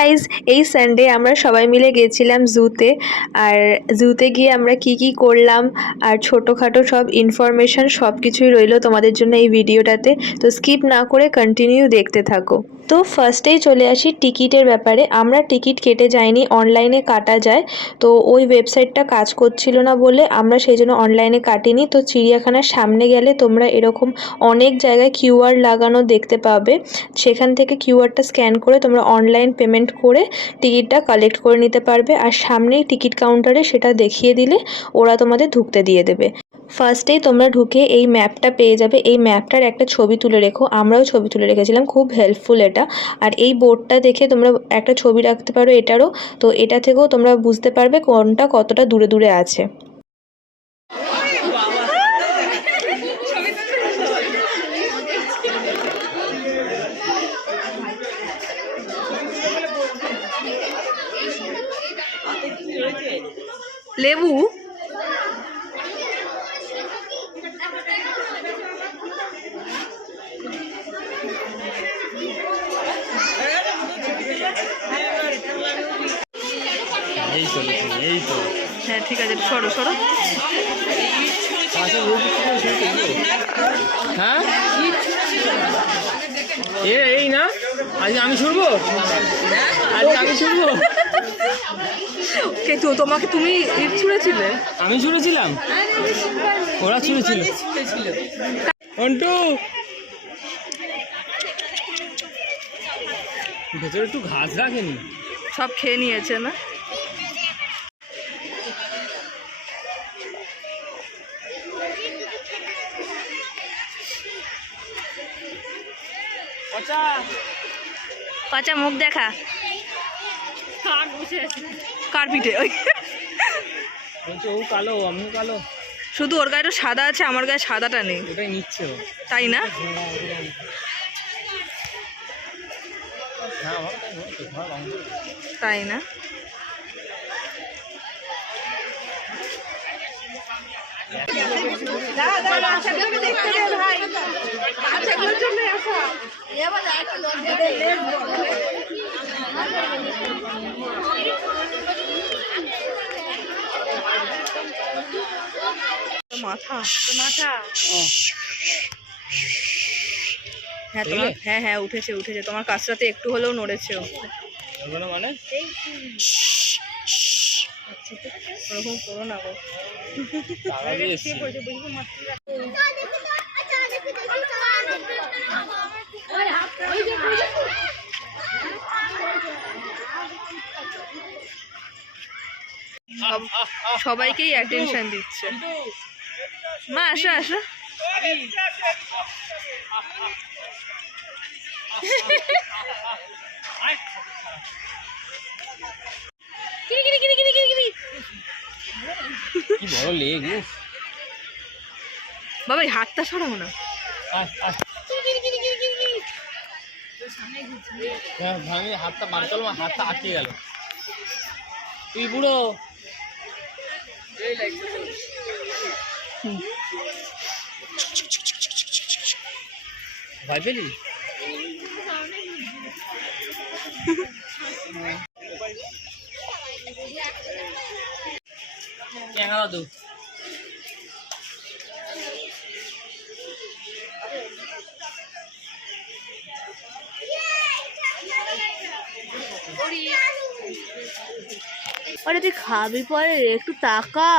Guys, এই Sunday আমরা সবাই মিলে গেছিলাম জুতে। আর জুতে গিয়ে আমরা কি কি করলাম আর ছোটোখাটো সব ইনফরমেশন সব কিছুই রইলো তোমাদের জন্য এই ভিডিওটাতে। তো স্কিপ না করে কন্টিনিউ দেখতে থাকো। তো ফার্স্টেই চলে আসি টিকিটের ব্যাপারে। আমরা টিকিট কেটে যাইনি, অনলাইনে কাটা যায়। তো ওই ওয়েবসাইটটা কাজ করছিল না বলে আমরা সেই জন্য অনলাইনে কাটিনি। তো চিড়িয়াখানার সামনে গেলে তোমরা এরকম অনেক জায়গায় কিউআর লাগানো দেখতে পাবে। সেখান থেকে কিউআরটা স্ক্যান করে তোমরা অনলাইন পেমেন্ট করে টিকিটটা কালেক্ট করে নিতে পারবে। আর সামনেই টিকিট কাউন্টারে সেটা দেখিয়ে দিলে ওরা তোমাদের ঢুকতে দিয়ে দেবে। ফার্স্টেই তোমরা ঢুকে এই ম্যাপটা পেয়ে যাবে। এই ম্যাপটার একটা ছবি তুলে রেখো, আমরাও ছবি তুলে রেখেছিলাম, খুব হেল্পফুল এটা। আর এই বোর্ডটা দেখে তোমরা একটা ছবি রাখতে পারো এটারও। তো এটা থেকেও তোমরা বুঝতে পারবে কোনটা কতটা দূরে দূরে আছে। লেবু হ্যাঁ ঠিক আছে, সরো সরো। হ্যাঁ এই না, আজকে আমি ছুড়বো, আজকে আমি ছুড়বো। কে তো তোমাকে, তুমি ইট ছুঁড়েছিলে? আমি ছুড়েছিলাম, ওরা ছুড়েছিল। অন্টু ভেতরে একটু ঘাস রাখেনি, সব খেয়ে নিয়েছে না? পচা মুখ দেখা, কার পিঠে? ওই ও কালো, আমিও কালো। শুধু ওর গায়ে তো সাদা আছে, আমার গায়ে সাদাটা নেই। ওটাই নিচ্ছে, তাই না? তাই না? মাথা মাথা হ্যাঁ তোমার, হ্যাঁ হ্যাঁ উঠেছে উঠেছে, তোমার কাছটাতে একটু হলেও নড়েছে। মানে ওরকম করো না গো। সবাইকেই অ্যাটেনশন দিচ্ছে। মা আসো আসো। কি বড় লেগ বাবা, হাতটা সরাও না। ভাঙে হাতটা বার করলাম, হাতটা আটকে গেল। তুই বুড়ো ভয় পেলি? দাদু আরে তুই খাবি পরে, একটু তাকা।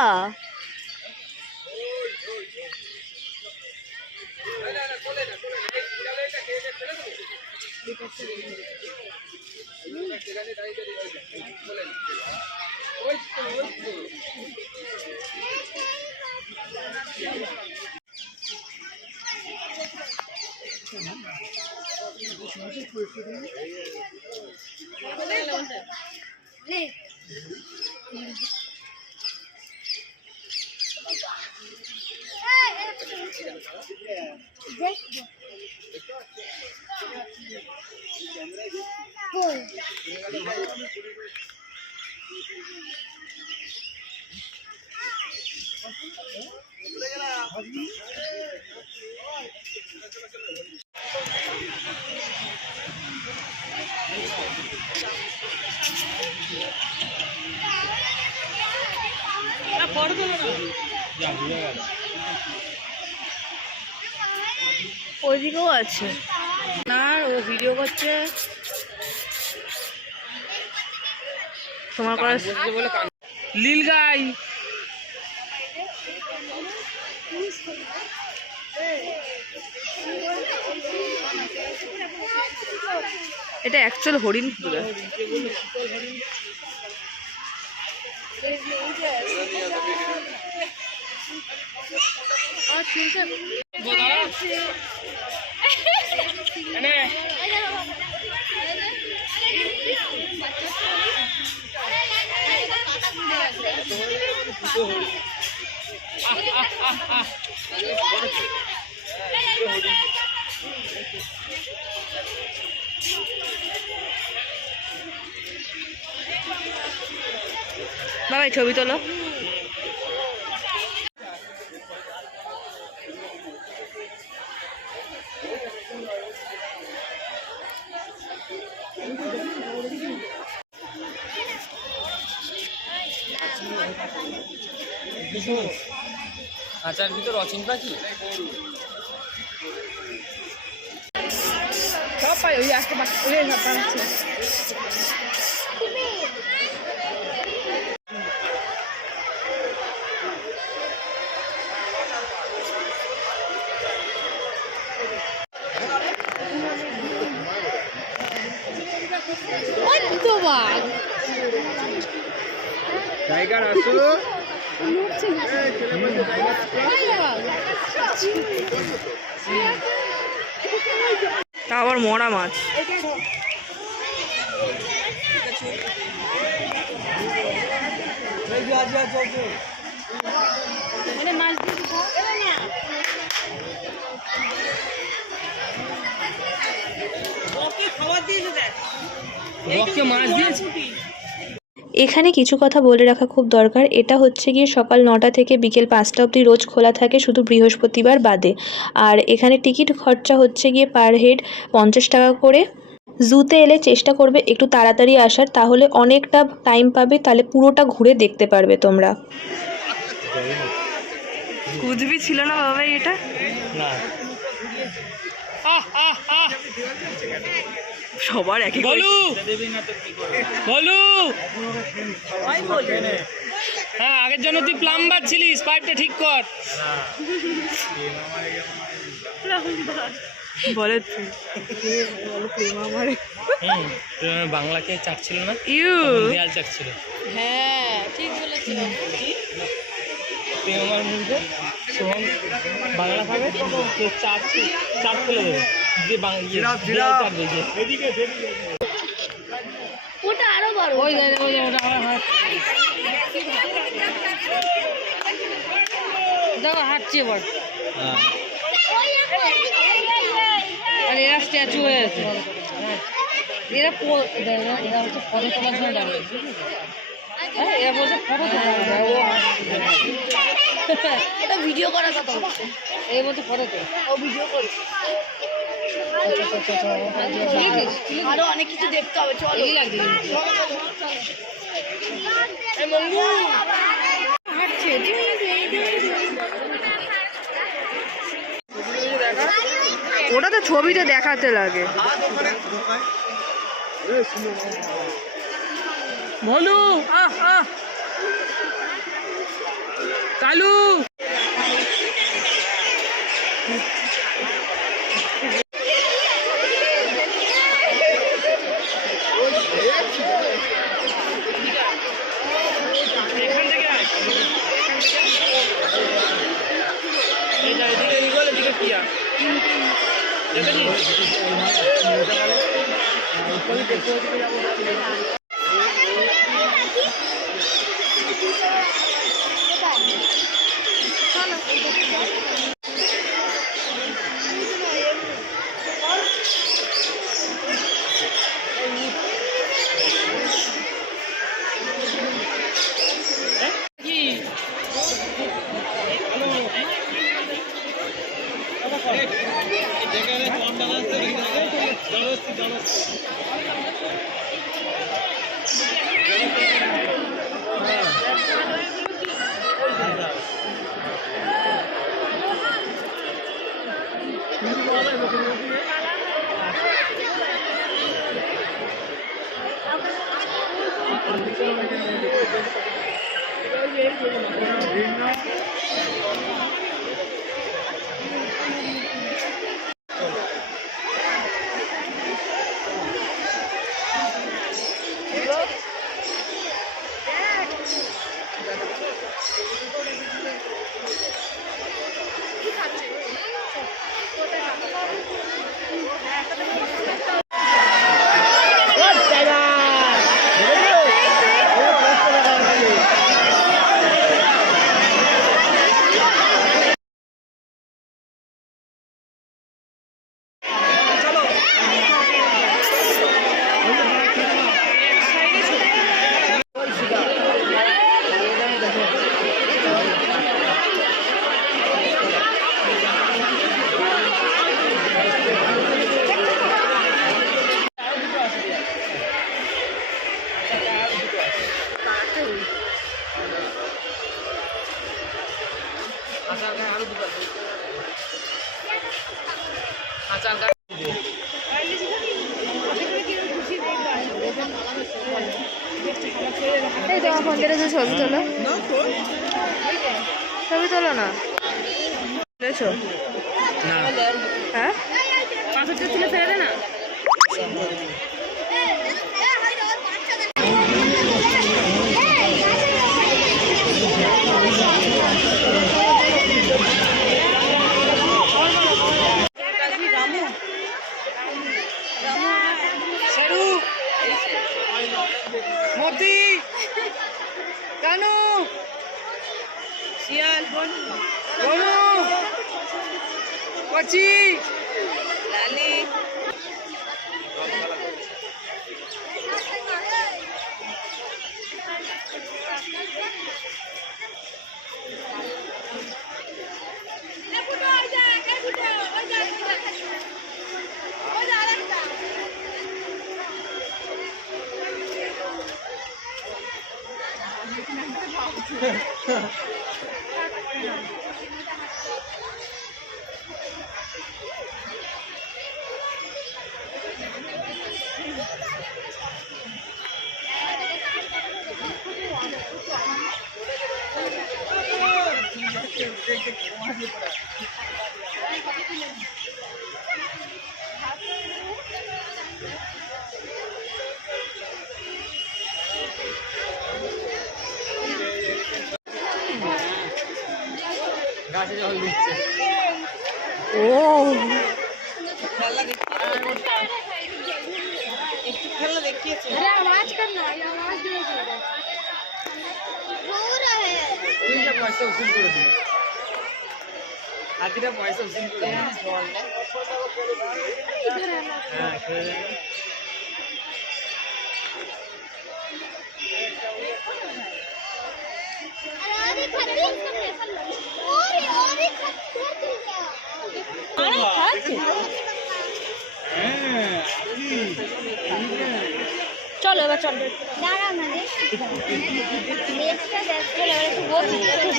ওইদিকেও আছে না, ও ভিডিও করছে তোমার করা লীল গাই। এটা অ্যাকচুয়াল হরিণ। বাবা ছবি তোলো। আচার ভিতর অচিন পাখি সব পাই ওই আসতে পারছে। টাইগার আসো। তা আবার মরা মাছ। এখানে কিছু কথা বলে রাখা খুব দরকার। এটা হচ্ছে গিয়ে সকাল 9টা থেকে বিকেল 5টা অবধি রোজ খোলা থাকে, শুধু বৃহস্পতিবার বাদে। আর এখানে টিকিট খরচা হচ্ছে গিয়ে পার হেড 50 টাকা করে। জুতে এলে চেষ্টা করবে একটু তাড়াতাড়ি আসার, তাহলে অনেকটা টাইম পাবে, তাহলে পুরোটা ঘুরে দেখতে পারবে তোমরা। কুচবি ছিল না বাবা এটা? না, সবার একই বলু বলু। হ্যাঁ, আগের জন্য তুই প্লাম্বার ছিলিস, পাইপটা ঠিক কর। বলে বাংলাকে চাটছিল না, দেয়াল চাটছিল। হ্যাঁ ঠিক বলেছিল। আমার মুখে সোহম বাংলা খাবে, চাট ফেলে দেবে, ওটা আরো বড়। দেখো হাঁটছে এবার, আর এরা স্ট্যাচু হয়ে আছে। এরা হচ্ছে ফটো তোলার জন্য যাবে। এরা বলছে ফটো এটা ভিডিও করার কথা, এই বলছে ফটো তো ও ভিডিও করছে। আরো অনেক কিছু দেখতে হবে, চলো। ওটা তো ছবিতে দেখাতে লাগে। বলু কালু। ছবি তোলো, ছবি তোলো না, হ্যাঁ পাথরটা তুলে ফেলে দে না। মতি কানু শিয়াল বনু কচি লালি গাছে জল দিচ্ছে। ও খেলা একটু খেলা দেখিয়েছে। পয়সা উসুল করে দিল, হাতিটা পয়সা উসুল করে দিল। হ্যাঁ খেয়ে যাবে। চলো এবার চলো,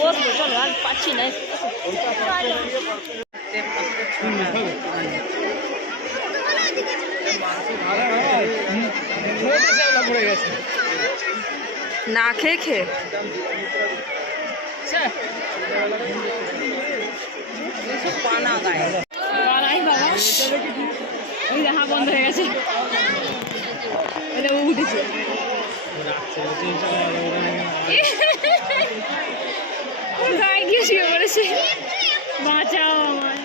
বসবো চলো, আর পাচ্ছি না। না খেয়ে খেয়ে পানা গায়ে বাবা, ওই দেখা বন্ধ হয়ে গেছে, উঠেছে গায়ে গিয়ে শুয়ে পড়েছে। বাঁচাও আমায়।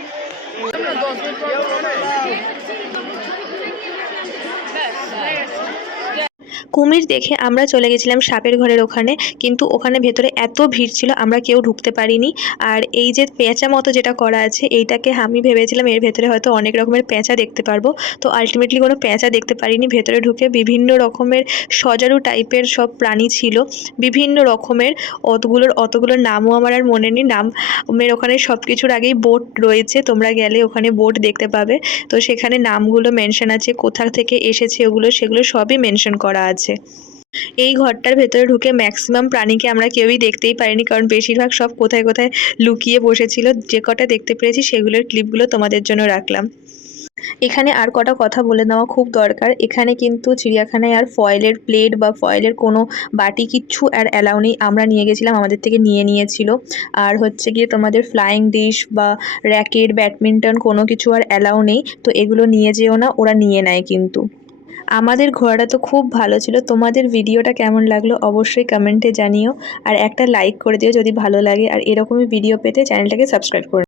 কুমির দেখে আমরা চলে গেছিলাম সাপের ঘরের ওখানে, কিন্তু ওখানে ভেতরে এত ভিড় ছিল আমরা কেউ ঢুকতে পারিনি। আর এই যে পেঁচা মতো যেটা করা আছে, এইটাকে আমি ভেবেছিলাম এর ভেতরে হয়তো অনেক রকমের পেঁচা দেখতে পারবো, তো আলটিমেটলি কোনো পেঁচা দেখতে পারিনি। ভেতরে ঢুকে বিভিন্ন রকমের সজারু টাইপের সব প্রাণী ছিল, বিভিন্ন রকমের, অতগুলোর নামও আমার আর মনে নেই। নামের ওখানে সব কিছুর আগেই বোট রয়েছে, তোমরা গেলে ওখানে বোট দেখতে পাবে। তো সেখানে নামগুলো মেনশন আছে, কোথা থেকে এসেছে সেগুলো সবই মেনশন করা আছে। এই ঘরটার ভেতরে ঢুকে ম্যাক্সিমাম প্রাণীকে আমরা কেউই দেখতেই পারিনি, কারণ বেশিরভাগ সব কোথায় কোথায় লুকিয়ে বসেছিল। যে কটা দেখতে পেরেছি সেগুলোর ক্লিপগুলো তোমাদের জন্য রাখলাম। এখানে আর কটা কথা বলে নেওয়া খুব দরকার। এখানে কিন্তু চিড়িয়াখানায় আর ফয়েলের প্লেট বা ফয়েলের কোনো বাটি কিচ্ছু আর অ্যালাউ নেই। আমরা নিয়ে গেছিলাম, আমাদের থেকে নিয়ে নিয়েছিল। আর হচ্ছে গিয়ে তোমাদের ফ্লাইং ডিশ বা র্যাকেট, ব্যাডমিন্টন কোনো কিছু আর অ্যালাউ নেই। তো এগুলো নিয়ে যেও না, ওরা নিয়ে নেয় কিন্তু। আমাদের ঘোরাটা তো খুব ভালো ছিল। তোমাদের ভিডিওটা কেমন লাগলো অবশ্যই কমেন্টে জানিও, আর একটা লাইক করে দিও যদি ভালো লাগে। আর এরকমই ভিডিও পেতে চ্যানেলটাকে সাবস্ক্রাইব করে